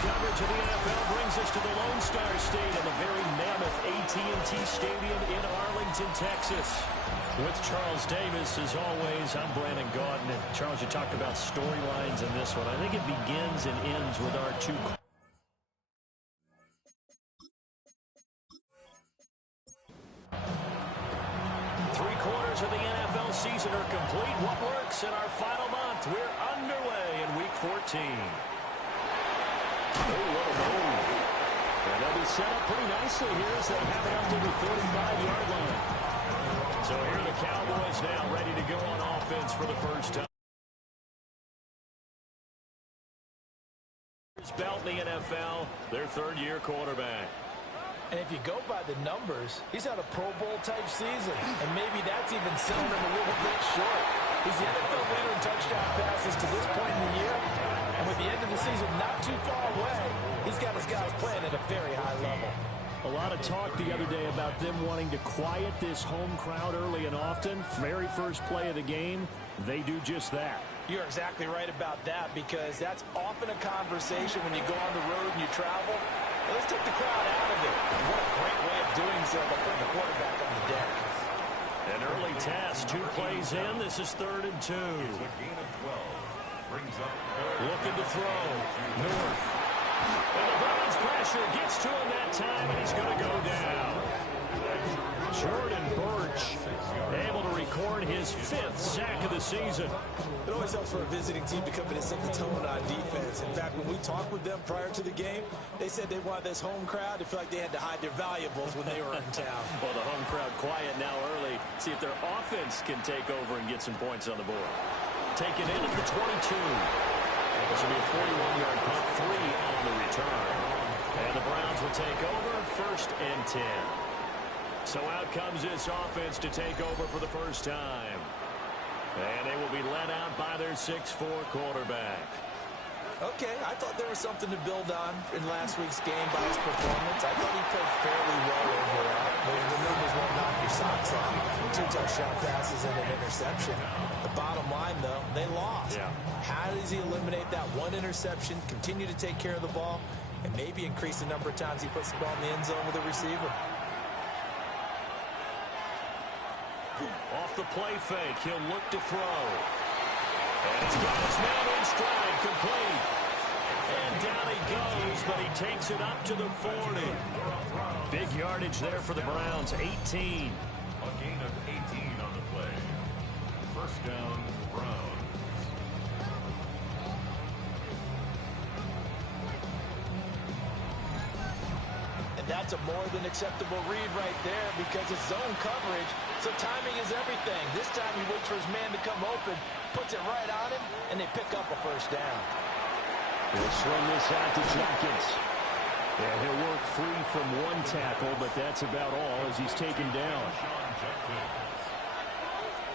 Coverage of the NFL brings us to the Lone Star State in the very mammoth AT&T Stadium in Arlington, Texas. With Charles Davis, as always, I'm Brandon Gaudin. And Charles, you talked about storylines in this one. I think it begins and ends with our two. Three-quarters of the NFL season are complete. What works in our final month? We're underway in Week 14. Oh, what a move. And they'll be set up pretty nicely here as they have it up to the 45-yard line. So here are the Cowboys now ready to go on offense for the first time. Belt in the NFL, their third-year quarterback. And if you go by the numbers, he's had a Pro Bowl-type season. And maybe that's even selling him a little bit short. He's the NFL leader in touchdown passes to this point in the year. And with the end of the season not too far away, he's got his guys playing at a very high level. A lot of talk the other day about them wanting to quiet this home crowd early and often. Very first play of the game, they do just that. You're exactly right about that, because that's often a conversation when you go on the road and you travel. Well, let's take the crowd out of it. What a great way of doing so by putting the quarterback on the deck. An early test, 2 plays in. This is 3rd and 2. Looking to throw. North. And the Browns pressure gets to him that time, and he's going to go down. Jordan Birch able to record his 5th sack of the season. It always helps for a visiting team to come in and set the tone on defense. In fact, when we talked with them prior to the game, they said they wanted this home crowd to feel like they had to hide their valuables when they were in town. Well, the home crowd quiet now early. See if their offense can take over and get some points on the board. Taken in at the 22. This will be a 41-yard punt, 3 on the return. And the Browns will take over, 1st and 10. So out comes this offense to take over for the first time. And they will be led out by their 6'4 quarterback. Okay, I thought there was something to build on in last week's game by his performance. I thought he played fairly well overall. The numbers won't knock your socks off. 2 touchdown passes and an interception. The bottom line, though, they lost. Yeah. How does he eliminate that one interception, continue to take care of the ball, and maybe increase the number of times he puts the ball in the end zone with a receiver? Off the play fake, he'll look to throw. And he's got his man in stride, complete. And down he goes, but he takes it up to the 40. Big yardage there for the Browns, 18. A gain of 18 on the play. First down, Browns. And that's a more than acceptable read right there, because it's zone coverage, so timing is everything. This time he waits for his man to come open, puts it right on him, and they pick up a first down. He'll swing this out to Jenkins. And he'll work free from 1 tackle, but that's about all as he's taken down.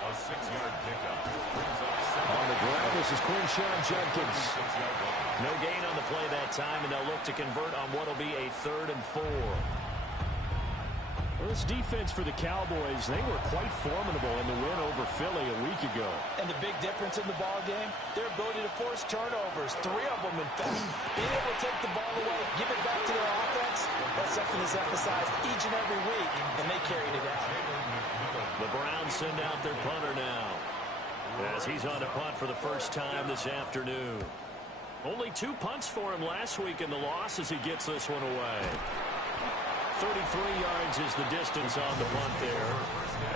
A 6-yard pickup. On the ground, this is Quinshawn Jenkins. No gain on the play that time, and they'll look to convert on what will be a 3rd and 4. Well, this defense for the Cowboys, they were quite formidable in the win over Philly a week ago. And the big difference in the ball game, their ability to force turnovers, 3 of them in fact. Being able to take the ball away, give it back to their offense, that's something that's emphasized each and every week, and they carried it out. The Browns send out their punter now, as he's on a punt for the first time this afternoon. Only 2 punts for him last week in the loss as he gets this one away. 33 yards is the distance on the punt there.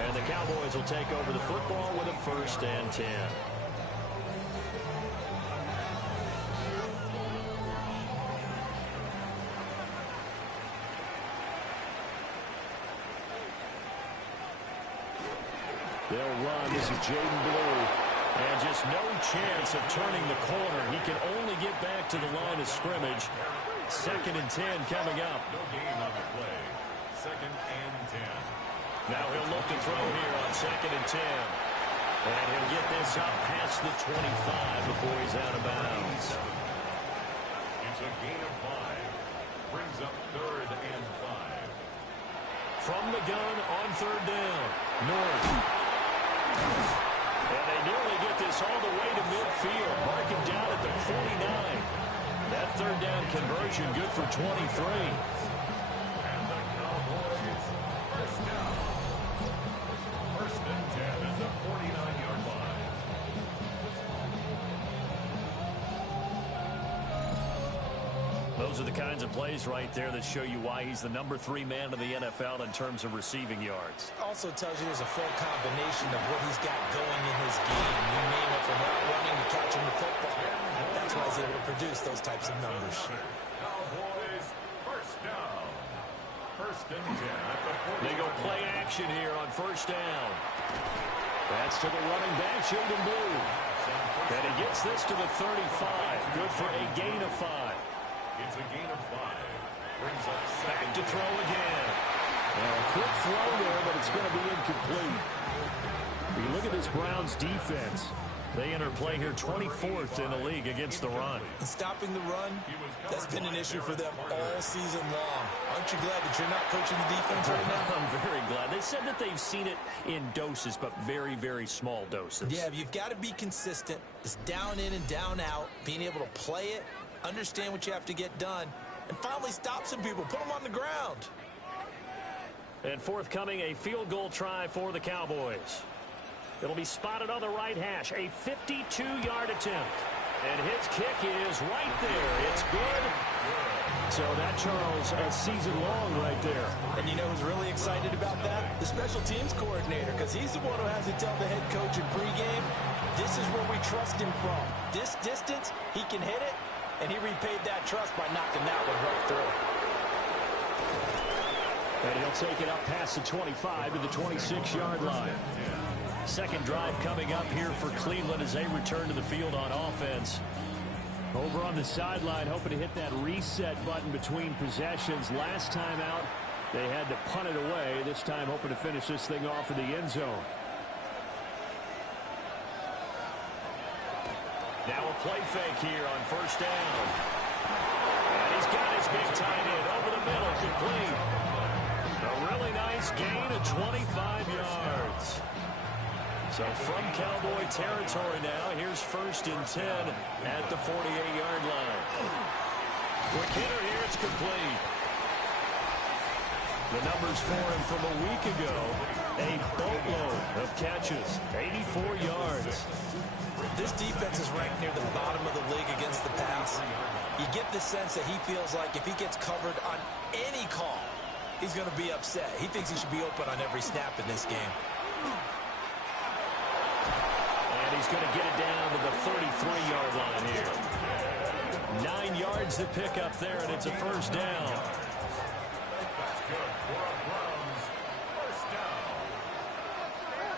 And the Cowboys will take over the football with a 1st and 10. They'll run. This is Jaden Blue. And just no chance of turning the corner. He can only get back to the line of scrimmage. 2nd and 10 coming up. No gain on the play. 2nd and 10. Now he'll look to throw here on 2nd and 10. And he'll get this up past the 25 before he's out of bounds. It's a gain of 5. Brings up 3rd and 5. From the gun on 3rd down. North. And they nearly get this all the way to midfield. Marking down at the 49. That 3rd down conversion. conversion, good for 23. And the Cowboys first down. First and 10 at the 49-yard line. Those are the kinds of plays right there that show you why he's the #3 man in the NFL in terms of receiving yards. Also tells you there's a full combination of what he's got going in his game. You name it, from route running to catching the football. That's why he's able to produce those types of numbers. Cowboys first down. First and 10 at the 40. They go play action here on first down. That's to the running back, Sheldon Blue. And he gets this to the 35. Good for a gain of 5. It's a gain of 5. Brings up Back second to throw again. Well, a quick throw there, but it's going to be incomplete. When you look at this Browns defense, they enter play here 24th in the league against the run. And stopping the run, that's been an issue for them all season long. Aren't you glad that you're not coaching the defense right now? I'm very glad. They said that they've seen it in doses, but very, very small doses. Yeah, you've got to be consistent. It's down in and down out, being able to play it, understand what you have to get done, and finally stop some people, put them on the ground. And forthcoming, a field goal try for the Cowboys. It'll be spotted on the right hash, a 52-yard attempt. And his kick is right there. It's good. So that, Charles, a season long right there. And you know who's really excited about that? The special teams coordinator, because he's the one who has to tell the head coach in pregame, this is where we trust him from. This distance, he can hit it, and he repaid that trust by knocking that one right through. And he'll take it up past the 25 to the 26-yard line. Second drive coming up here for Cleveland as they return to the field on offense. Over on the sideline, hoping to hit that reset button between possessions. Last time out, they had to punt it away. This time, hoping to finish this thing off in the end zone. Now a play fake here on first down. And he's got his big tight end over the middle, complete. A really nice gain of 25 yards. So from Cowboy territory now, here's first and 10 at the 48-yard line. Quick hitter here, it's complete. The numbers for him from a week ago, a boatload of catches, 84 yards. This defense is ranked near the bottom of the league against the pass. You get the sense that he feels like if he gets covered on any call, he's going to be upset. He thinks he should be open on every snap in this game. And he's going to get it down to the 33-yard line here. 9 yards to pick up there, and it's a first down. That's good for a Browns first down.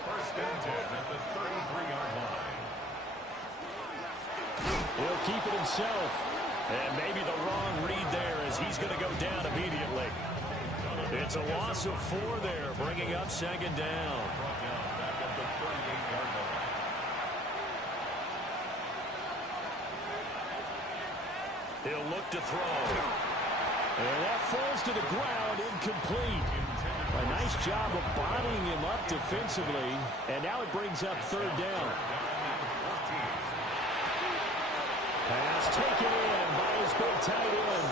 First and 10 at the 33-yard line. He'll keep it himself. And maybe the wrong read there as he's going to go down immediately. It's a loss of 4 there, bringing up second down. Brought down back at the 38-yard line. He'll look to throw. And that falls to the ground, incomplete. A nice job of bottling him up defensively. And now it brings up third down. Pass taken in by his big tight end.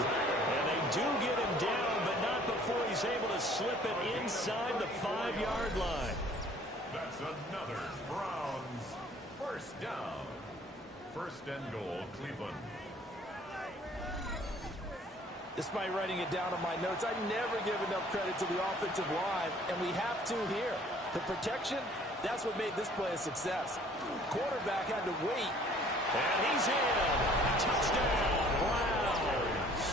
And they do get him down, but not before he's able to slip it inside the 5-yard line. That's another Browns first down. First and goal, Cleveland. Despite writing it down on my notes, I never give enough credit to the offensive line, and we have to here. The protection, that's what made this play a success. Quarterback had to wait. And he's in. Touchdown, Browns.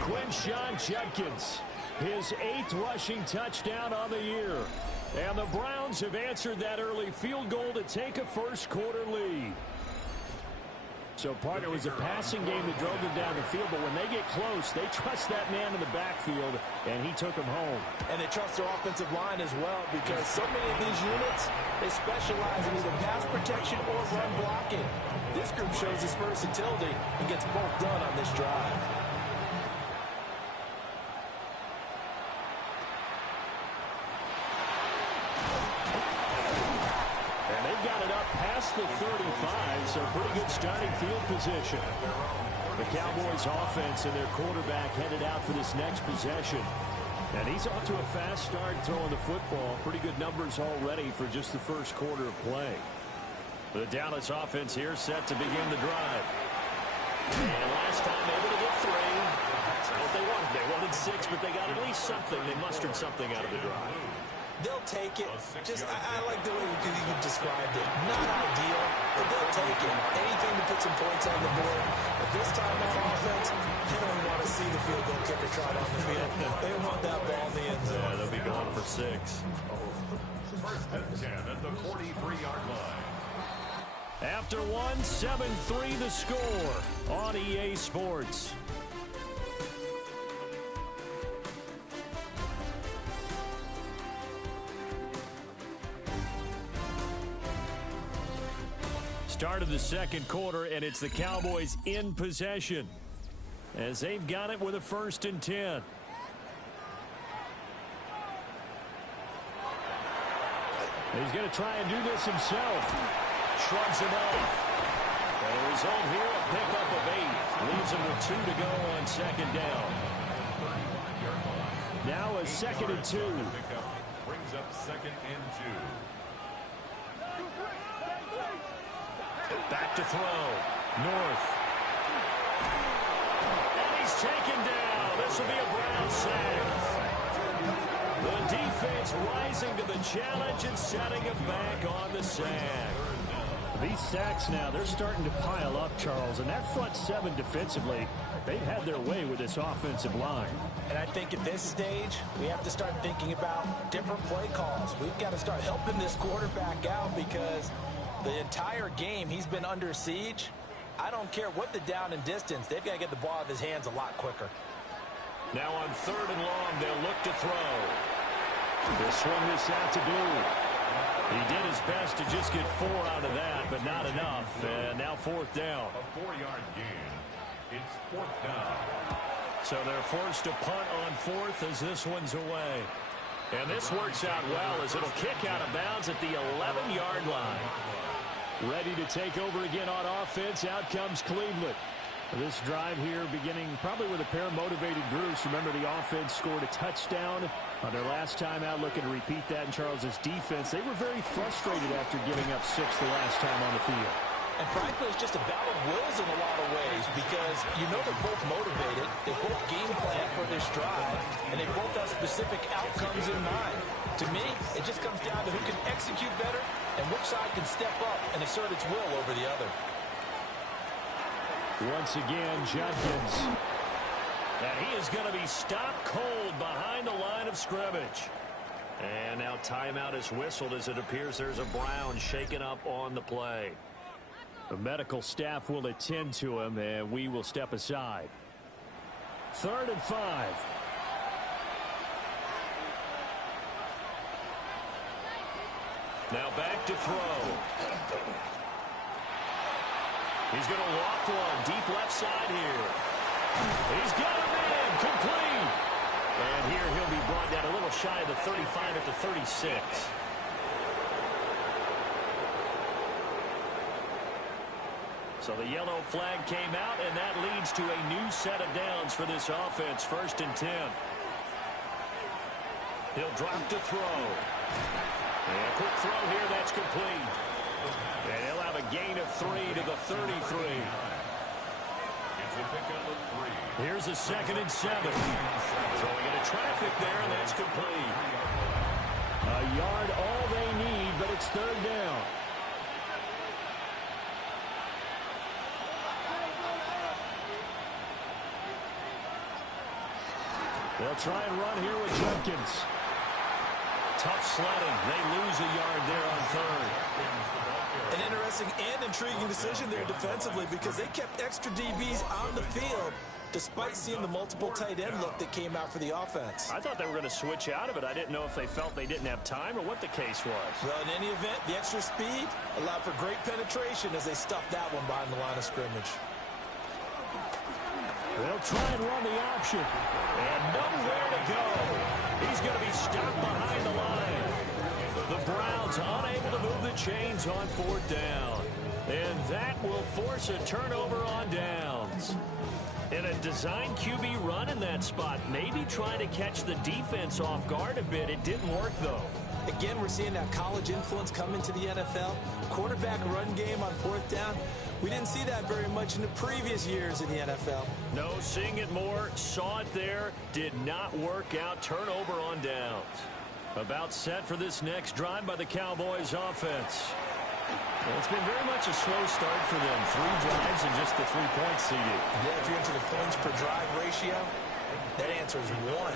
Quinshon Judkins, his 8th rushing touchdown on the year. And the Browns have answered that early field goal to take a first-quarter lead. So, partner, it was a passing game that drove them down the field, but when they get close, they trust that man in the backfield, and he took them home. And they trust their offensive line as well, because so many of these units, they specialize in either pass protection or run blocking. This group shows its versatility and gets both done on this drive. And they've got it up past the 35, so pretty good starting field position. The Cowboys offense and their quarterback headed out for this next possession. And he's off to a fast start throwing the football. Pretty good numbers already for just the first quarter of play. The Dallas offense here set to begin the drive. And last time able to get 3. That's not what they wanted. They wanted 6, but they got at least something. They mustered something out of the drive. They'll take it. I like the way you described it. Not ideal, but they'll take it. Anything to put some points on the board. But this time on offense, they don't want to see the field goal kicker trot on the field. They want that ball in the end zone. Yeah, they'll be going for 6. First and 10 at the 43-yard line. After 7-3 the score on EA Sports. Start of the second quarter, and it's the Cowboys in possession as they've got it with a 1st and 10. He's going to try and do this himself. Shrugs him off. The result here, a pickup of 8. Leaves him with 2 to go on 2nd down. Now a 2nd and 2. Brings up 2nd and 2. Back to throw. North. And he's taken down. This will be a Brown sack. The defense rising to the challenge and setting him back on the sack. These sacks now, they're starting to pile up, Charles. And that front 7 defensively, they've had their way with this offensive line. And I think at this stage, we have to start thinking about different play calls. We've got to start helping this quarterback out because the entire game he's been under siege. I don't care what the down and distance. They've got to get the ball out of his hands a lot quicker. Now on 3rd and long, they'll look to throw. They'll swing this out to Blue. He did his best to just get 4 out of that, but not enough. And now 4th down. A 4-yard gain. It's 4th down. So they're forced to punt on 4th as this one's away. And this works out well as it'll kick out of bounds at the 11-yard line. Ready to take over again on offense. Out comes Cleveland. This drive here beginning probably with a pair of motivated groups. Remember, the offense scored a touchdown on their last time out. Looking to repeat that in Charles's defense. They were very frustrated after giving up 6 the last time on the field. And frankly, it's just a battle of wills in a lot of ways because you know they're both motivated. They both game plan for this drive, and they both have specific outcomes in mind. To me, it just comes down to who can execute better and which side can step up and assert its will over the other. Once again, Judkins. And he is going to be stopped cold behind the line of scrimmage. And now timeout is whistled as it appears there's a Brown shaken up on the play. The medical staff will attend to him, and we will step aside. 3rd and 5. Now back to throw. He's going to walk one deep left side here. He's got him in, complete. And here he'll be brought down a little shy of the 35 at the 36. So the yellow flag came out, and that leads to a new set of downs for this offense. 1st and 10. He'll drop to throw. And a quick throw here, that's complete. And he'll have a gain of 3 to the 33. It's a pickup of 3. Here's a 2nd and 7. Throwing into traffic there, and that's complete. A yard, all they need, but it's 3rd down. They'll try and run here with Judkins. Tough sledding. They lose a yard there on 3rd. An interesting and intriguing decision there defensively because they kept extra DBs on the field despite seeing the multiple tight end look that came out for the offense. I thought they were going to switch out of it. I didn't know if they felt they didn't have time or what the case was. Well, in any event, the extra speed allowed for great penetration as they stuffed that one behind the line of scrimmage. They'll try and run the option. And nowhere to go. He's going to be stopped behind the line. The Browns unable to move the chains on 4th down. And that will force a turnover on downs. And a design QB run in that spot, maybe trying to catch the defense off guard a bit. It didn't work, though. Again, we're seeing that college influence come into the NFL. Quarterback run game on fourth down. We didn't see that very much in the previous years in the NFL. No, seeing it more, saw it there, did not work out. Turnover on downs. About set for this next drive by the Cowboys offense. Well, it's been very much a slow start for them. 3 drives and just the 3 points CD. Yeah, if you're into the points per drive ratio, that answer is 1.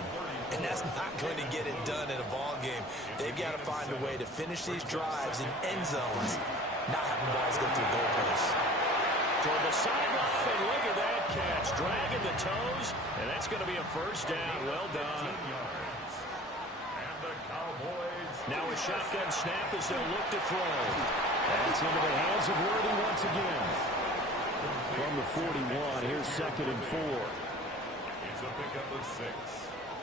And that's not going to get it done in a ball game. They've got to find a way to finish these drives in end zones, not having balls go through goalposts. Toward the sideline, and look at that catch. Dragging the toes, and that's going to be a first down. Well done. And the Cowboys. Now a shotgun snap as they'll look to throw. That's into the hands of Worthy once again. From the 41, here's 2nd and 4. It's a pickup of 6.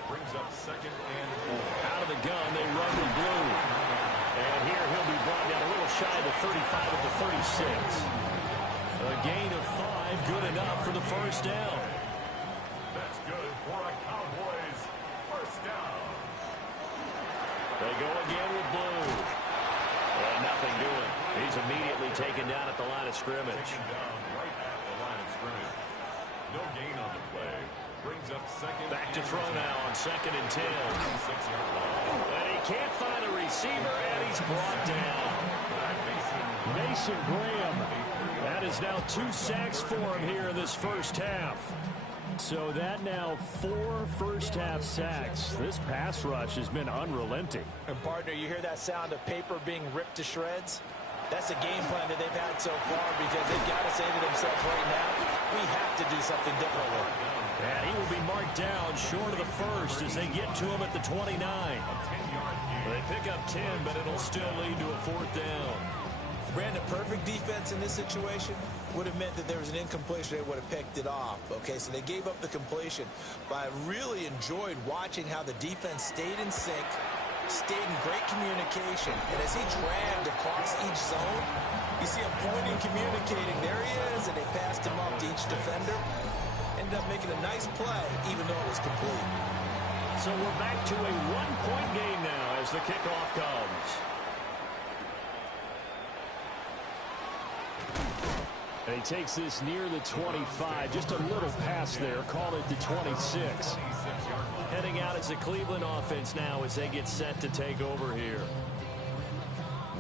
Brings up 2nd and 4. Out of the gun, they run with blue. And here he'll be brought down a little shy of the 35 at the 36. A gain of 5, good enough for the first down. That's good for a Cowboys first down. They go again with blue. And nothing doing. He's immediately taken down at the line of scrimmage. Taken down right at the line of scrimmage. No gain on the play. Brings up 2nd. Back to throw now on 2nd and 10. 6-yard line. And he can't find a receiver, and he's brought down. Mason Graham. That is now 2 sacks for him here in this first half. So that now 4 first-half sacks. This pass rush has been unrelenting. And, partner, you hear that sound of paper being ripped to shreds? That's the game plan that they've had so far because they've got to say to themselves right now, we have to do something differently. And he will be marked down short of the first as they get to him at the 29. They pick up 10, but it'll still lead to a 4th down. Brandon, perfect defense in this situation would have meant that there was an incompletion. They would have picked it off. Okay, so they gave up the completion. But I really enjoyed watching how the defense stayed in sync, stayed in great communication. And as he dragged across each zone, you see him pointing, communicating. There he is, and they passed him off to each defender. Ended up making a nice play, even though it was complete. So we're back to a 1-point game now as the kickoff comes. And he takes this near the 25. Just a little pass there. Call it the 26. Heading out as the Cleveland offense now as they get set to take over here.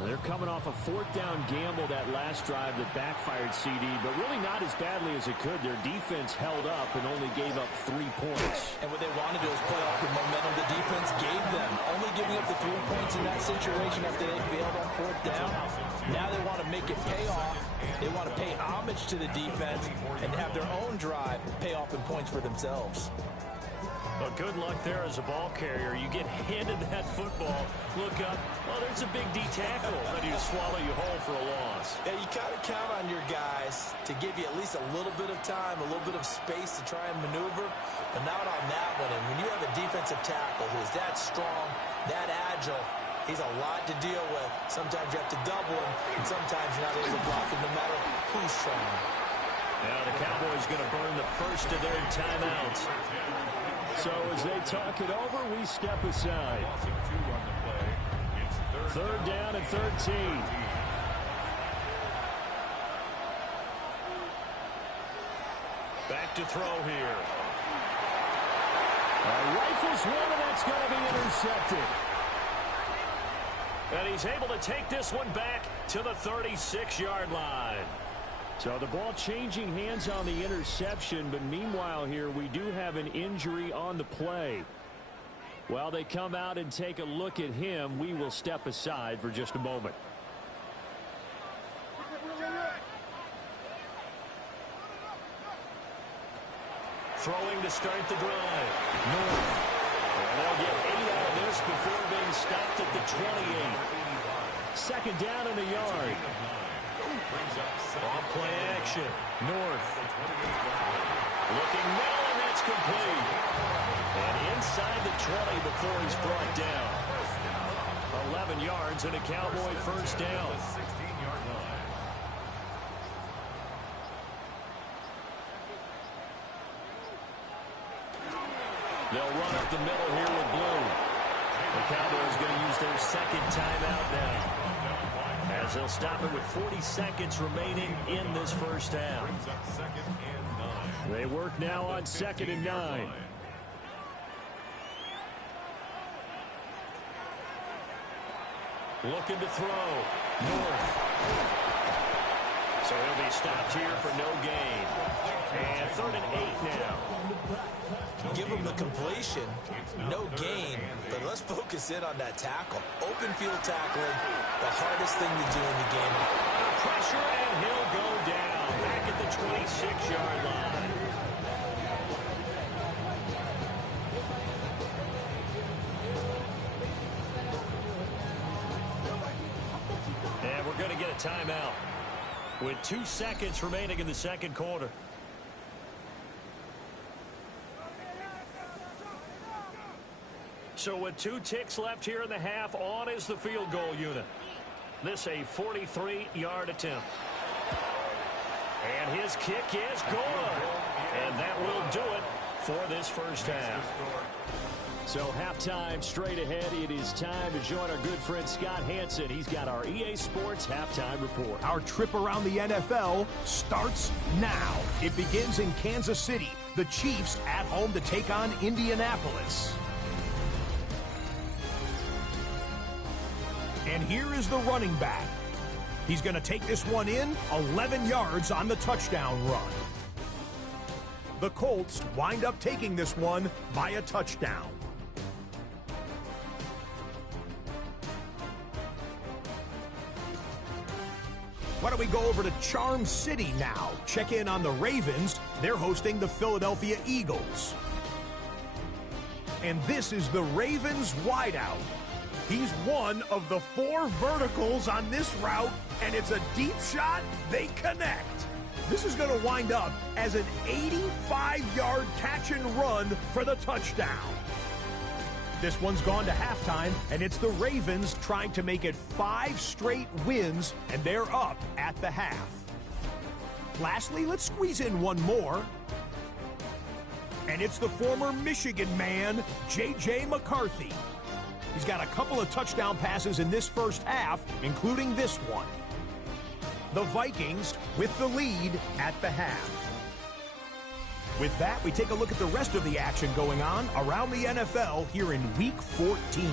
They're coming off a 4th down gamble that last drive that backfired CD, but really not as badly as it could. Their defense held up and only gave up 3 points. And what they wanted to do is play off the momentum the defense gave them. Only giving up the 3 points in that situation after they failed on 4th down. Now they want to make it pay off. They want to pay homage to the defense and have their own drive pay off in points for themselves. Well, good luck there as a ball carrier. You get handed that football, look up, well, there's a big D tackle ready to swallow you whole for a loss. Yeah, you kind of count on your guys to give you at least a little bit of time, a little bit of space to try and maneuver, but not on that one. And when you have a defensive tackle who is that strong, that agile, he's a lot to deal with. Sometimes you have to double him, and sometimes you're not able to block him no matter who's trying. Now the Cowboys going to burn the first of their timeouts. So as they talk it over, we step aside. 3rd down and 13. Back to throw here. Rifles one, and that's going to be intercepted. And he's able to take this one back to the 36-yard line. So the ball changing hands on the interception, but meanwhile here we do have an injury on the play. While they come out and take a look at him, we will step aside for just a moment. Throwing to start the drive. North. And they'll get 8 out of this before being stopped at the 28. 2nd down in the yard. Off play action. North. Looking now, and that's complete. And inside the 20 before he's brought down. 11 yards and a Cowboy first down. They'll run up the middle here with blue. The Cowboys going to use their second timeout now, as they'll stop it with 40 seconds remaining in this first half. They work now on 2nd and 9. Looking to throw. North. So he'll be stopped here for no gain. And 3rd and 8 now. Give him the completion. No gain. But let's focus in on that tackle. Open field tackling, the hardest thing to do in the game. Pressure, and he'll go down. Back at the 26-yard line. And we're going to get a timeout with 2 seconds remaining in the second quarter. So with 2 ticks left here in the half, on is the field goal unit. This a 43-yard attempt. And his kick is good. And that will do it for this first half. So halftime straight ahead. It is time to join our good friend Scott Hansen. He's got our EA Sports halftime report. Our trip around the NFL starts now. It begins in Kansas City. The Chiefs at home to take on Indianapolis. And here is the running back. He's going to take this one in, 11 yards on the touchdown run. The Colts wind up taking this one by a touchdown. Why don't we go over to Charm City now? Check in on the Ravens. They're hosting the Philadelphia Eagles. And this is the Ravens wideout. He's one of the 4 verticals on this route, and it's a deep shot. They connect. This is going to wind up as an 85-yard catch and run for the touchdown. This one's gone to halftime, and it's the Ravens trying to make it 5 straight wins, and they're up at the half. Lastly, let's squeeze in one more. And it's the former Michigan man, J.J. McCarthy. He's got a couple of touchdown passes in this first half, including this one. The Vikings with the lead at the half. With that, we take a look at the rest of the action going on around the NFL here in Week 14.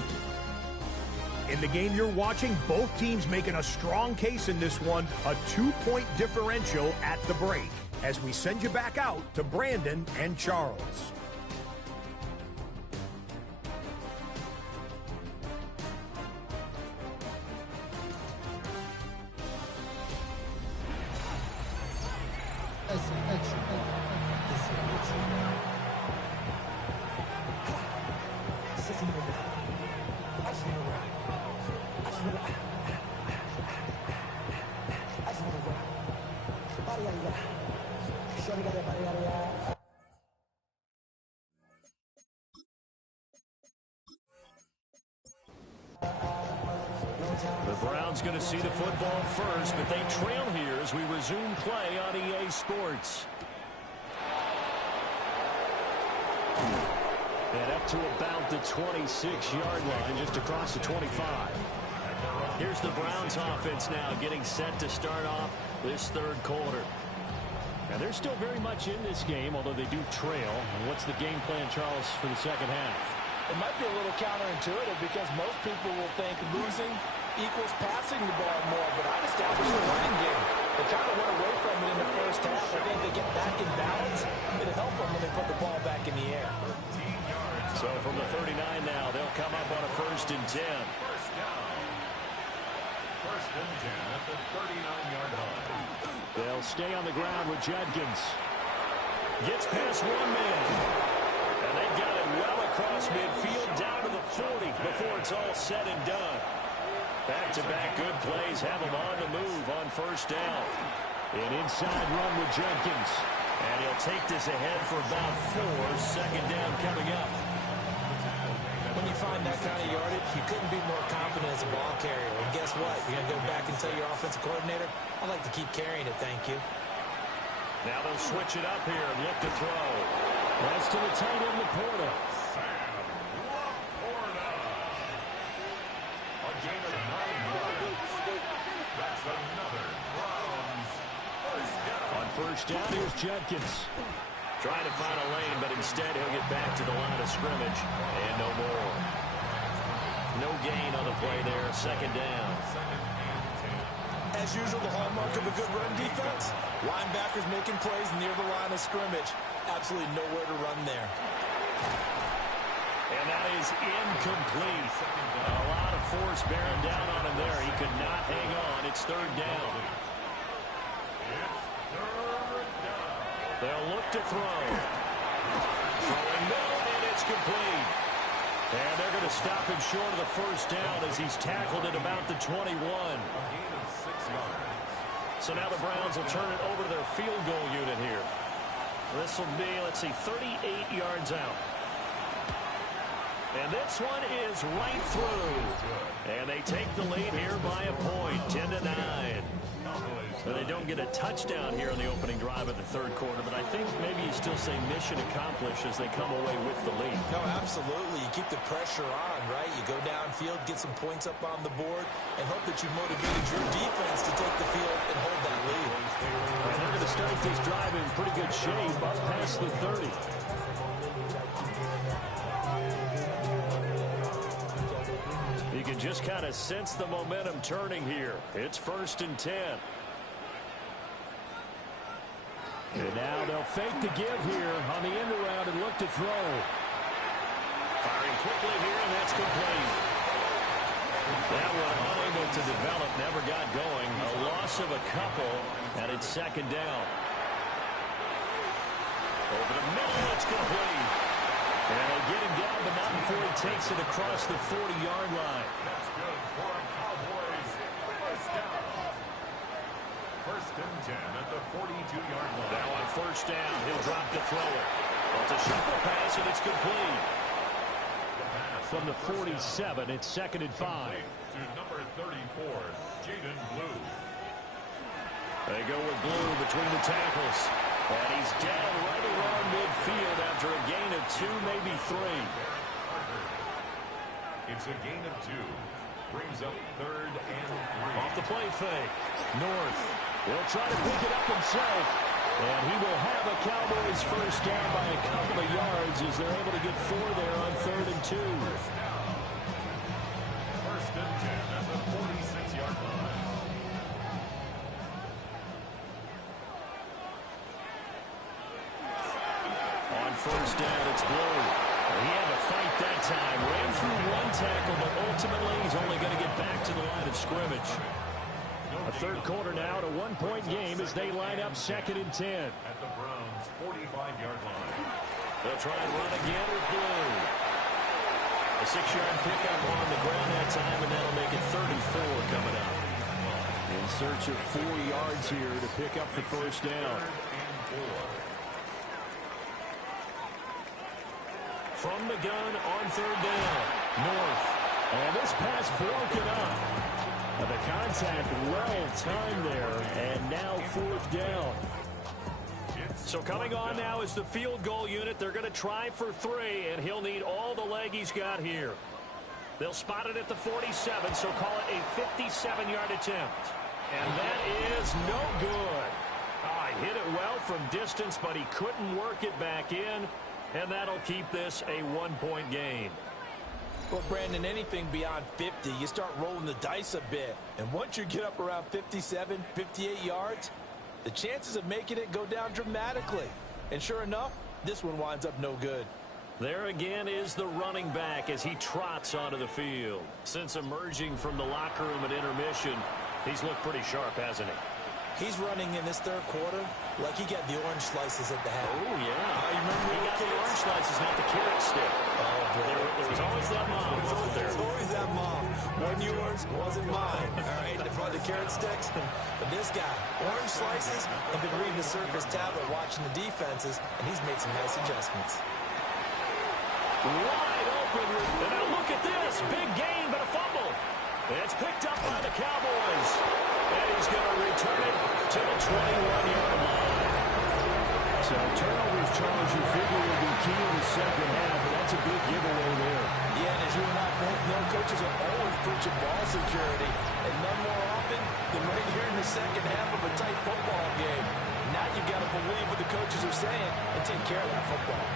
In the game you're watching, both teams making a strong case in this one, a 2-point differential at the break, as we send you back out to Brandon and Charles. The Browns going to see the football first, but they trail here as we resume play on EA Sports. And up to about the 26-yard line, just across the 25. Here's the Browns offense now getting set to start off this third quarter. Now, they're still very much in this game, although they do trail. And what's the game plan, Charles, for the second half? It might be a little counterintuitive because most people will think losing equals passing the ball more, but I'd establish the running game. They kind of went away from it in the first half. I think they get back in balance. It'll help them when they put the ball back in the air. So from the 39 now, they'll come up on a 1st and 10. First down. 1st and 10 at the 39-yard line. They'll stay on the ground with Judkins. Gets past one man. And they've got it well across midfield down to the 40 before it's all said and done. Back-to-back good plays have them on the move on 1st down. An inside run with Judkins. And he'll take this ahead for about 4. 2nd down coming up. When you find that kind of yardage, you couldn't be more confident as a ball carrier. And guess what? You're going to go back and tell your offensive coordinator, I'd like to keep carrying it, thank you. Now they'll switch it up here and look to throw. That's to the tight end, Laporta. first down. Here's Jenkins. Trying to find a lane, but instead he'll get back to the line of scrimmage. And no more. No gain on the play there. Second down. As usual, the hallmark of a good run defense, linebackers making plays near the line of scrimmage. Absolutely nowhere to run there. And that is incomplete. A lot of force bearing down on him there. He could not hang on. It's third down. They'll look to throw. Throwing middle, and it's complete. And they're going to stop him short of the first down as he's tackled at about the 21. So now the Browns will turn it over to their field goal unit here. This will be, let's see, 38 yards out. And this one is right through. And they take the lead here by a point, 10-9. So they don't get a touchdown here in the opening drive of the third quarter, but I think maybe you still say mission accomplished as they come away with the lead. No, absolutely. You keep the pressure on, right? You go downfield, get some points up on the board, and hope that you motivated your defense to take the field and hold that lead. And they're going to start this drive in pretty good shape up past the 30. You can just kind of sense the momentum turning here. It's 1st and 10. And now they'll fake the give here on the end around and look to throw. Firing quickly here, and that's complete. That one unable to develop, never got going. A loss of a couple, and it's second down. Over the middle, it's complete. And they get him down, but not before he takes it across the 40-yard line. That's good for a Cowboys first down. 1st and 10 at the 42-yard line. Now on first down, he'll drop to throw it. Well, it's a shuffle pass, and it's complete. From the 47, it's 2nd and 5. To number 34, Jaden Blue. They go with Blue between the tackles. And he's down right around midfield after a gain of 2, maybe 3. It's a gain of 2. Brings up 3rd and 3. Off the play fake. North. He'll try to pick it up himself. And he will have a Cowboys first down by a couple of yards as they're able to get 4 there on 3rd and 2. 1st and 10 at the 46-yard line. On first down, it's Blue. He had to fight that time. Ran through one tackle, but ultimately he's only going to get back to the line of scrimmage. A third quarter now at a 1-point game as they line up 2nd and 10. At the Browns' 45-yard line. They'll try and run again with Blue. A 6-yard pickup on the ground that time, and that'll make it 34 coming up. In search of 4 yards here to pick up the first down. From the gun on 3rd down. North. And this pass broken up. The contact well timed there, and now 4th down. So coming on now is the field goal unit. They're going to try for 3, and he'll need all the leg he's got here. They'll spot it at the 47, so call it a 57-yard attempt. And that is no good. He hit it well from distance, but he couldn't work it back in, and that'll keep this a 1-point game. Well, Brandon, anything beyond 50, you start rolling the dice a bit. And once you get up around 57, 58 yards, the chances of making it go down dramatically. And sure enough, this one winds up no good. There again is the running back as he trots onto the field. Since emerging from the locker room at intermission, he's looked pretty sharp, hasn't he? He's running in this third quarter like he got the orange slices at the half. Oh, yeah. You remember he got the orange slices, not the carrot stick. Oh, boy. There was always that mom, wasn't there? There's always that mom. One yours, wasn't mine. All right, they brought the carrot sticks. But this guy, orange slices, and been reading the Surface tablet, watching the defenses, and he's made some nice adjustments. Wide open. And now look at this. Big gain, but a fumble. It's picked up by the Cowboys. And he's going to return it to the 21-yard line. So turnovers, Charles, you figure will be key in the second half, and that's a big giveaway there. Yeah, and as you and I both know, coaches are always preaching ball security, and none more often than right here in the second half of a tight football game. Now you've got believe what the coaches are saying and take care of that football.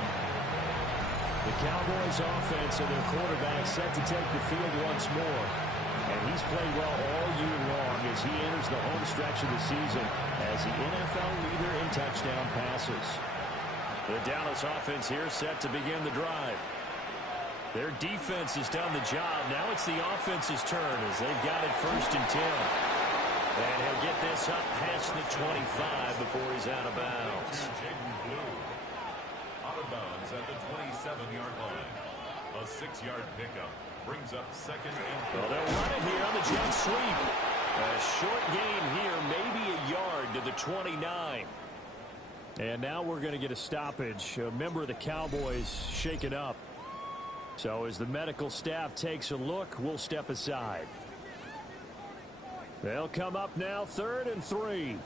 The Cowboys offense and their quarterback set to take the field once more. And he's played well all year long as he enters the home stretch of the season as the NFL leader in touchdown passes. The Dallas offense here set to begin the drive. Their defense has done the job. Now it's the offense's turn as they've got it 1st and 10. And he'll get this up past the 25 before he's out of bounds. Out of bounds at the 27-yard line. A 6-yard pickup brings up 2nd and 4. Well, they'll run it here on the jet sweep. A short gain here, maybe a yard to the 29. And now we're going to get a stoppage. A member of the Cowboys shaken up. So as the medical staff takes a look, we'll step aside. They'll come up now 3rd and 3.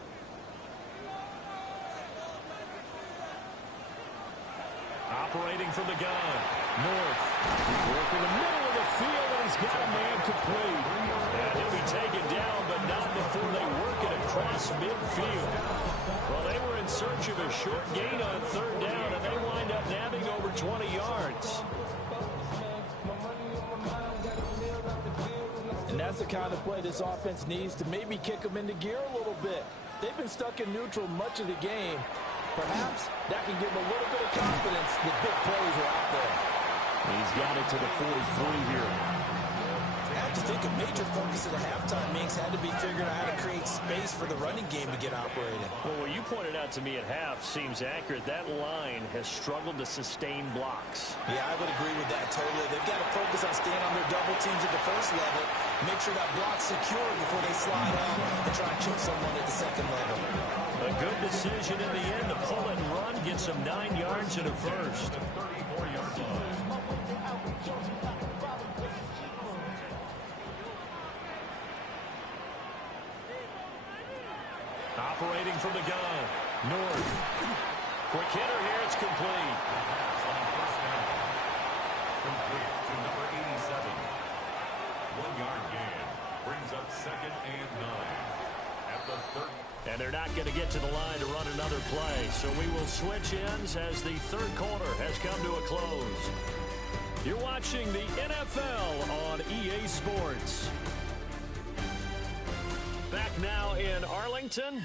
Operating from the gun. North. Work in the middle of the field, and he's got a man complete. And he'll be taken down, but not before they work it across midfield. Well, they were in search of a short gain on 3rd down, and they wind up nabbing over 20 yards. And that's the kind of play this offense needs to maybe kick them into gear a little bit. They've been stuck in neutral much of the game. Perhaps that can give them a little bit of confidence that big plays are out there. He's got it to the 43 here. I have to think a major focus at the halftime meetings had to be figuring out how to create space for the running game to get operating. Well, what you pointed out to me at half seems accurate. That line has struggled to sustain blocks. Yeah, I would agree with that totally. They've got to focus on staying on their double teams at the 1st level, make sure that block's secure before they slide out and try to chip someone at the 2nd level. A good decision in the end to pull and run, get some 9 yards in a 1st. 34-yard line. Operating from the gun. North. Quick hitter here. It's complete. Pass on 1st down. Complete to number 87. 1-yard gain brings up 2nd and 9. At the 3rd. And they're not going to get to the line to run another play. So we will switch ends as the 3rd quarter has come to a close. You're watching the NFL on EA Sports. Back now in Arlington.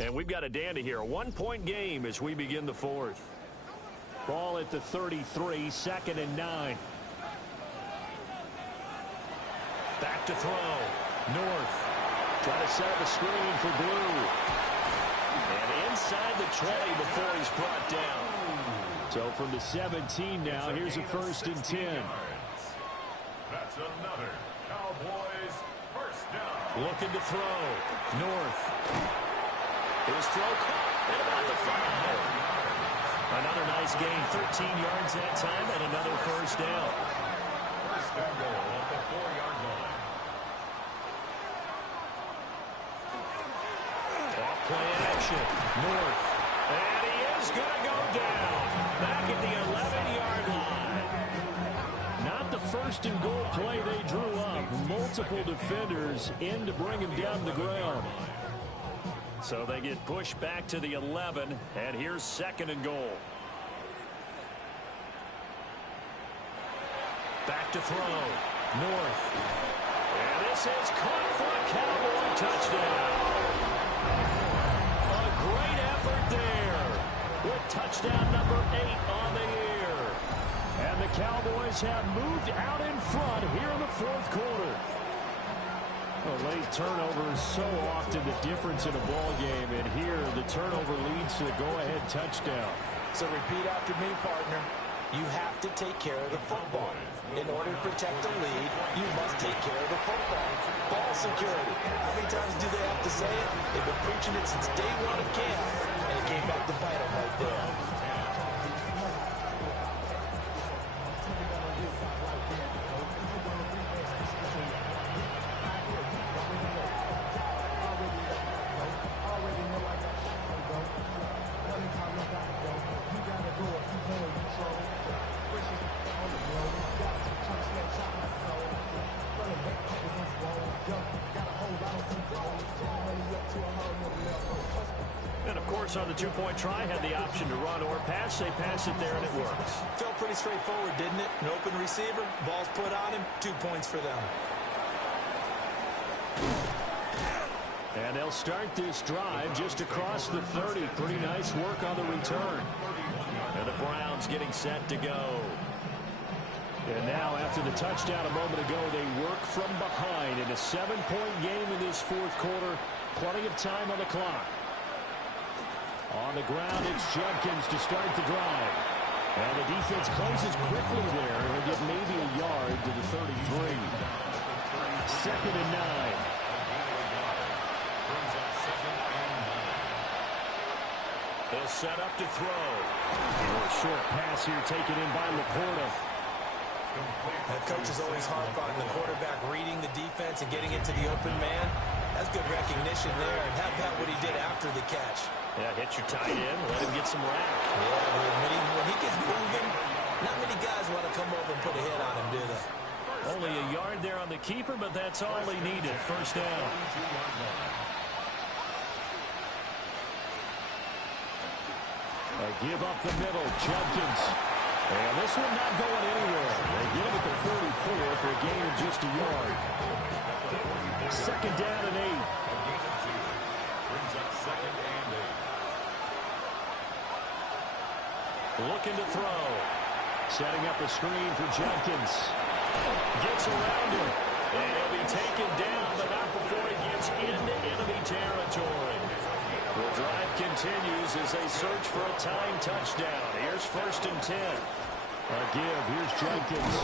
And we've got a dandy here. A 1-point game as we begin the 4th. Ball at the 33, 2nd and 9. Back to throw. North. Try to set up a screen for Blue. And inside the 20 before he's brought down. So from the 17 now, here's a 1st and 10. That's another Cowboys 1st down. Looking to throw. North. His throw caught at about the 5. Another nice gain. 13 yards that time and another 1st down. 1st and goal at the 4-yard line. Play action. North. And he is going to go down. Back at the 11-yard line. Not the 1st and goal play they drew up. Multiple defenders in to bring him down to the ground. So they get pushed back to the 11. And here's 2nd and goal. Back to throw. North. And this is caught for a Cowboy touchdown. Great effort there with touchdown number 8 on the year. And the Cowboys have moved out in front here in the 4th quarter. A late turnover is so often the difference in a ball game, and here the turnover leads to the go-ahead touchdown. So repeat after me, partner. You have to take care of the football. In order to protect the lead, you must take care of the football. Ball security. How many times do they have to say it? They've been preaching it since day 1 of camp, and it came back to bite them right there. offense on the two-point try had the option to run or pass. They pass it there, and it works. Felt pretty straightforward, didn't it? An open receiver, ball's put on him, 2 points for them. And they'll start this drive just across the 30. Pretty nice work on the return. And the Browns getting set to go. And now, after the touchdown a moment ago, they work from behind in a 7-point game in this fourth quarter. Plenty of time on the clock. On the ground, it's Judkins to start the drive. And the defense closes quickly there. He'll get maybe a yard to the 33. 2nd and 9. They'll set up to throw. A short pass here taken in by Laporta. That coach is always harp on the quarterback reading the defense and getting it to the open man. That's good recognition there. And how about what he did after the catch? Yeah, hit your tight end, let him get some rack. Yeah, when he gets moving, not many guys want to come over and put a hit on him, do they? Only a yard there on the keeper, but that's all he needed. First down. A give up the middle, Judkins. And this one not going anywhere. They get him at the 34 for a gain of just a yard. 2nd down and 8. Brings up 2nd and 8. Looking to throw. Setting up a screen for Judkins. Gets around him. And he'll be taken down, but not before he gets into enemy territory. The drive continues as they search for a tying touchdown. Here's 1st and 10. A give. Here's Judkins.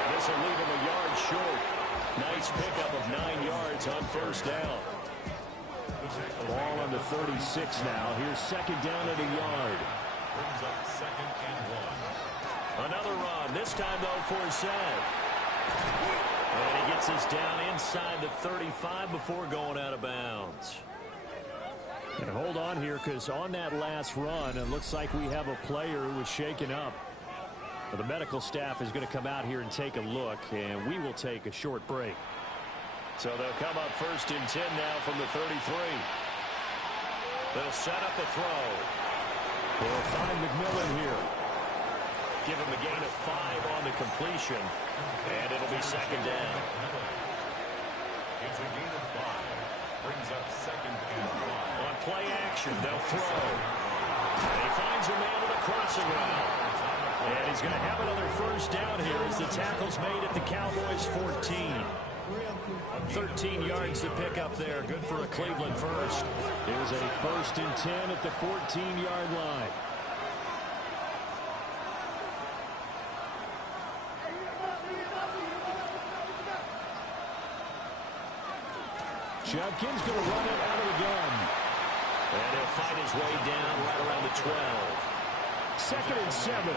And this will leave him a yard short. Nice pickup of 9 yards on 1st down. Ball on the 36 now. Here's 2nd down and a yard. Brings up 2nd and 1. Another run. This time, though, for Sad. And he gets us down inside the 35 before going out of bounds. And hold on here, because on that last run, it looks like we have a player who was shaken up. But the medical staff is going to come out here and take a look, and we will take a short break. So they'll come up 1st and 10 now from the 33. They'll set up a throw. They'll find McMillan here. Give him a gain of 5 on the completion, and it'll be 2nd down. It's a gain of 5. Brings up 2nd and 1. On play action, they'll throw. And he finds a man with a crossing route. And he's going to have another 1st down here as the tackle's made at the Cowboys' 14. 13 yards to pick up there. Good for a Cleveland first. Here's a 1st and 10 at the 14-yard line. Judkins going to run it out of the gun. And he'll fight his way down right around the 12. 2nd and 7. A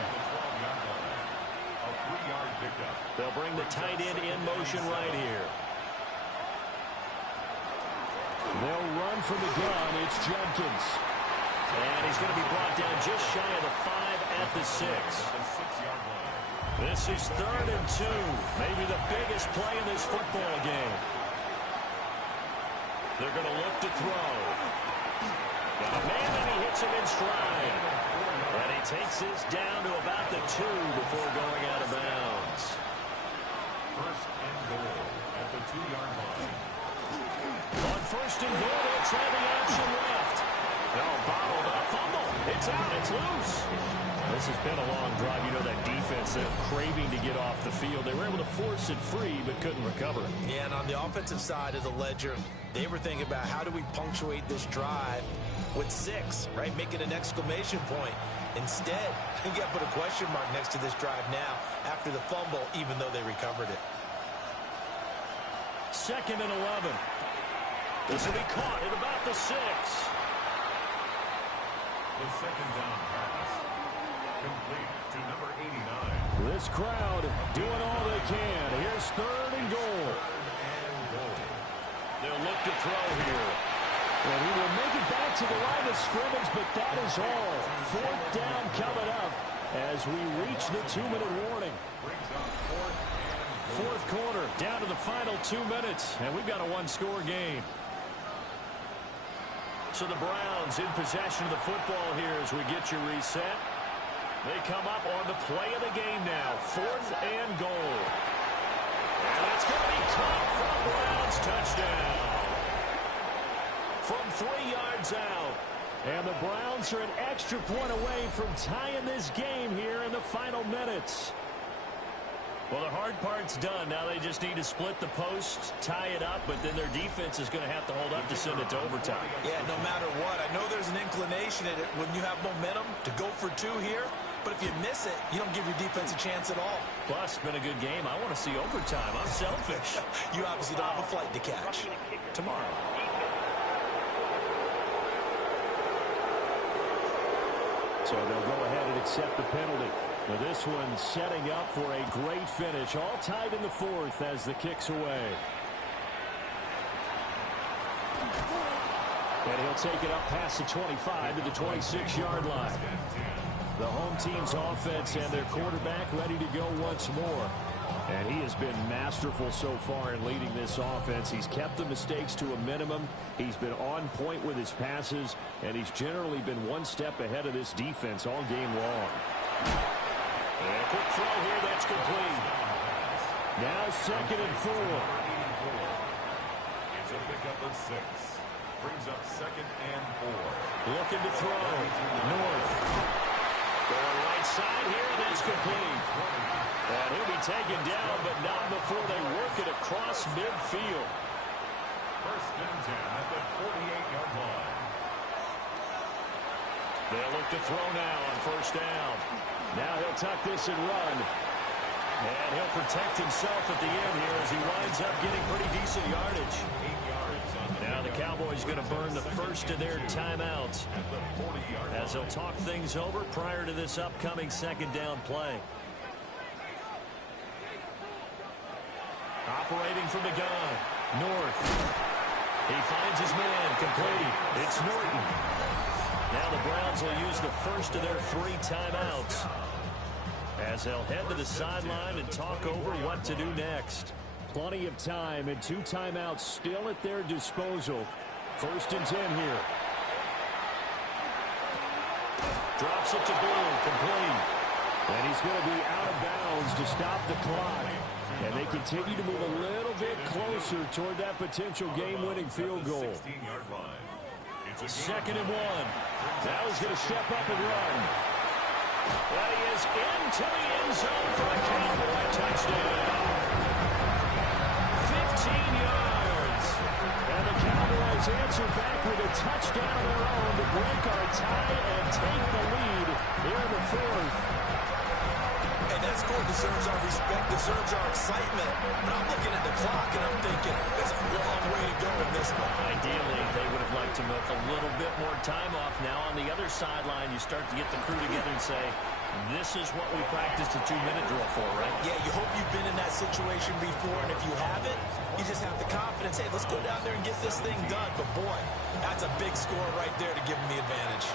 3-yard pickup. They'll bring the tight end in motion right here. They'll run from the gun. It's Judkins. And he's going to be brought down just shy of the 5 at the 6. This is 3rd and 2. Maybe the biggest play in this football game. They're going to look to throw. Got a man, and he hits him in stride. And he takes this down to about the 2 before going out of bounds. 1st and goal at the 2-yard line. On 1st and goal, they'll try the option left. Oh, bottled up. Fumble. It's out. It's loose. This has been a long drive. You know that defense, they're craving to get off the field. They were able to force it free, but couldn't recover it. Yeah, and on the offensive side of the ledger, they were thinking about how do we punctuate this drive with 6, right? Make it an exclamation point. Instead, you got to put a question mark next to this drive now after the fumble, even though they recovered it. 2nd and 11. This will be caught at about the 6. The 2nd down pass. Complete to number 89. This crowd doing all they can. Here's 3rd and goal. They'll look to throw here. And he will make it back to the line of scrimmage, but that is all. 4th down coming up as we reach the 2-minute warning. Brings up 4th and 4th quarter, down to the final 2 minutes, and we've got a 1-score game. So the Browns in possession of the football here as we get you reset. They come up on the play of the game now. 4th and goal. And that's going to be caught from Browns. Touchdown. From 3 yards out. And the Browns are an extra point away from tying this game here in the final minutes. Well, the hard part's done. Now they just need to split the post, tie it up, but then their defense is going to have to hold up to send it to overtime. Yeah, no matter what. I know there's an inclination in it when you have momentum to go for 2 here, but if you miss it, you don't give your defense a chance at all. Plus, it's been a good game. I want to see overtime. I'm selfish. You obviously don't have a flight to catch. Tomorrow. So they'll go ahead and accept the penalty. Now this one setting up for a great finish. All tied in the 4th as the kick's away. And he'll take it up past the 25 to the 26-yard line. The home team's offense and their quarterback ready to go once more. And he has been masterful so far in leading this offense. He's kept the mistakes to a minimum. He's been on point with his passes, and he's generally been one step ahead of this defense all game long. And a quick throw here, that's complete. Now 2nd and 4. It's a pickup of 6. Brings up 2nd and 4. Looking to throw. North. Going right side here, and that's complete. And he'll be taken down, but not before they work it across midfield. 1st and 10 at the 48-yard line. They'll look to throw now on 1st down. Now he'll tuck this and run. And he'll protect himself at the end here as he winds up getting pretty decent yardage. 8 yards on the Now the Cowboys going to burn the first of their timeouts at the 40-yard line. as they'll talk things over prior to this upcoming 2nd down play. Operating from the gun. North. He finds his man. Complete. It's Norton. Now the Browns will use the first of their 3 timeouts as they'll head to the sideline and talk over what to do next. Plenty of time and 2 timeouts still at their disposal. 1st and 10 here. Drops it to Blue. Complete. And he's going to be out of bounds to stop the clock. And they continue to move a little bit closer toward that potential game-winning field goal. 16-yard line. It's a 2nd and 1. Now he's going to step up and run. Well, he is into the end zone for a Cowboy touchdown. 15 yards. And the Cowboys answer back with a touchdown of their own to break our tie and take the lead here in the 4th. And that score deserves our respect, deserves our excitement. But I'm looking at the clock and I'm thinking, there's a long way to go in this one. Ideally, they would have liked to milk a little bit more time off. Now on the other sideline, you start to get the crew together and say, this is what we practiced a 2-minute drill for, right? Yeah, you hope you've been in that situation before, and if you haven't, you just have the confidence, hey, let's go down there and get this thing done. But boy, that's a big score right there to give them the advantage.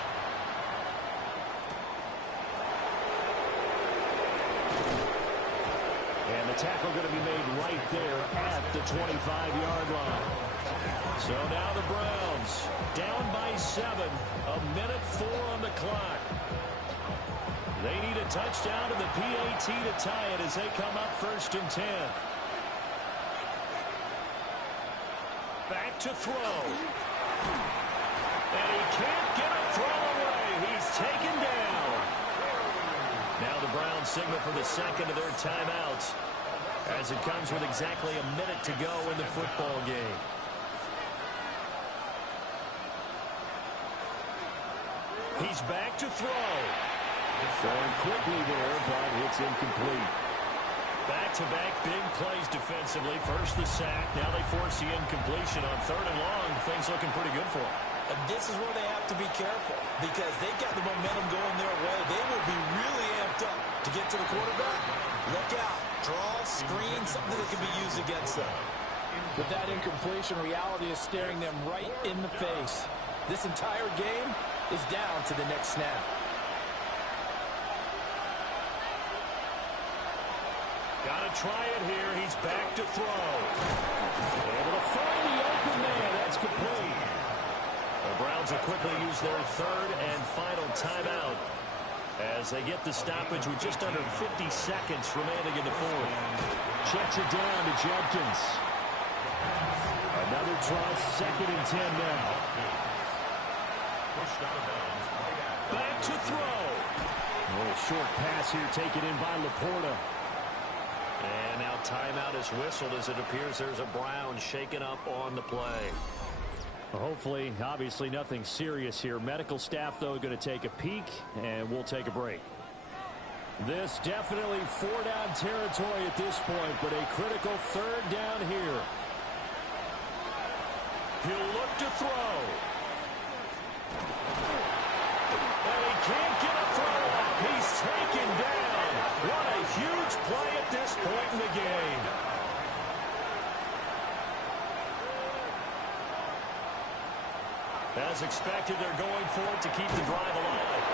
And the tackle going to be made right there at the 25-yard line. So now the Browns down by 7, a minute 4 on the clock. They need a touchdown to the PAT to tie it as they come up 1st and 10. Back to throw. And he can't get a throw away. He's taken down. Now the Browns signal for the 2nd of their timeouts as it comes with exactly a minute to go in the football game. He's back to throw. Throwing quickly there, but it's incomplete. Back-to-back big plays defensively. First the sack. Now they force the incompletion on 3rd and long. Things looking pretty good for them. And this is where they have to be careful because they've got the momentum going their way. They will be really amped up to get to the quarterback. Look out. Draw, screen, something that can be used against them. With that incompletion, reality is staring them right in the face. This entire game is down to the next snap. Got to try it here. He's back to throw. Able to find the open man. That's complete. The Browns will quickly use their third and final timeout as they get the stoppage with just under 50 seconds remaining in the fourth. Checks it down to Jenkins. Another try, 2nd and 10 now. Back to throw. A little short pass here taken in by Laporta. And now timeout is whistled as it appears there's a Brown shaken up on the play. Hopefully, obviously nothing serious here. Medical staff, though, going to take a peek, and we'll take a break. This definitely 4-down territory at this point, but a critical 3rd down here. He'll look to throw. And he can't get a throw off. He's taken down. What a huge play at this point in the game. As expected, they're going for it to keep the drive alive.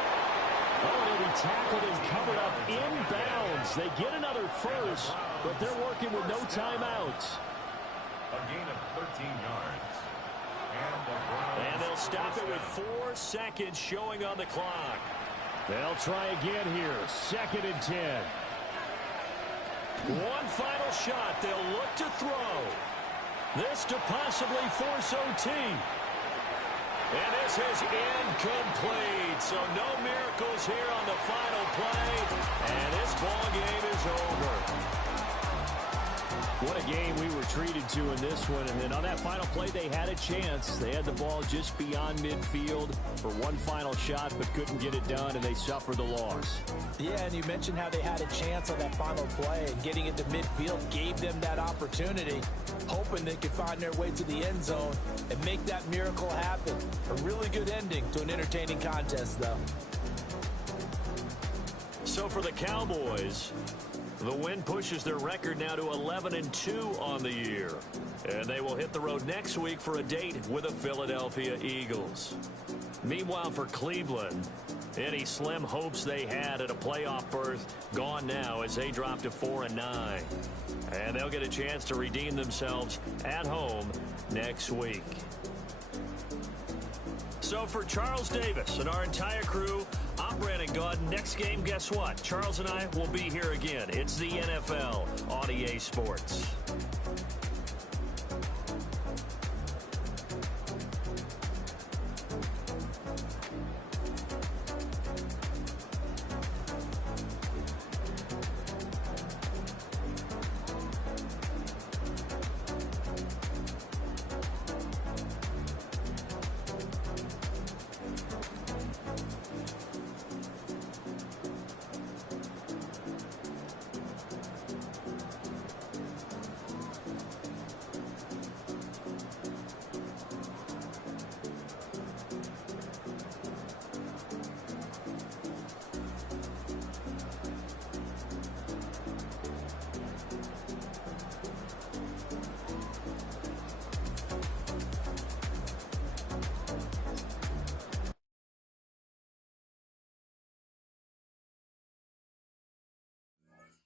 Oh, and he'll be tackled and covered up inbounds. They get another first, but they're working with no timeouts. A gain of 13 yards. And they'll stop it with 4 seconds showing on the clock. They'll try again here. 2nd and 10. One final shot. They'll look to throw. This to possibly force OT. And this is incomplete. So no miracles here on the final play. And this ball game is over. What a game we were treated to in this one. And then on that final play, they had a chance. They had the ball just beyond midfield for one final shot, but couldn't get it done, and they suffered the loss. Yeah, and you mentioned how they had a chance on that final play, and getting into midfield gave them that opportunity, hoping they could find their way to the end zone and make that miracle happen. A really good ending to an entertaining contest, though. So for the Cowboys, the win pushes their record now to 11-2 on the year. And they will hit the road next week for a date with the Philadelphia Eagles. Meanwhile, for Cleveland, any slim hopes they had at a playoff berth gone now as they drop to 4-9. And they'll get a chance to redeem themselves at home next week. So for Charles Davis and our entire crew, I'm Brandon Gaudin. Next game, guess what? Charles and I will be here again. It's the NFL on EA Sports.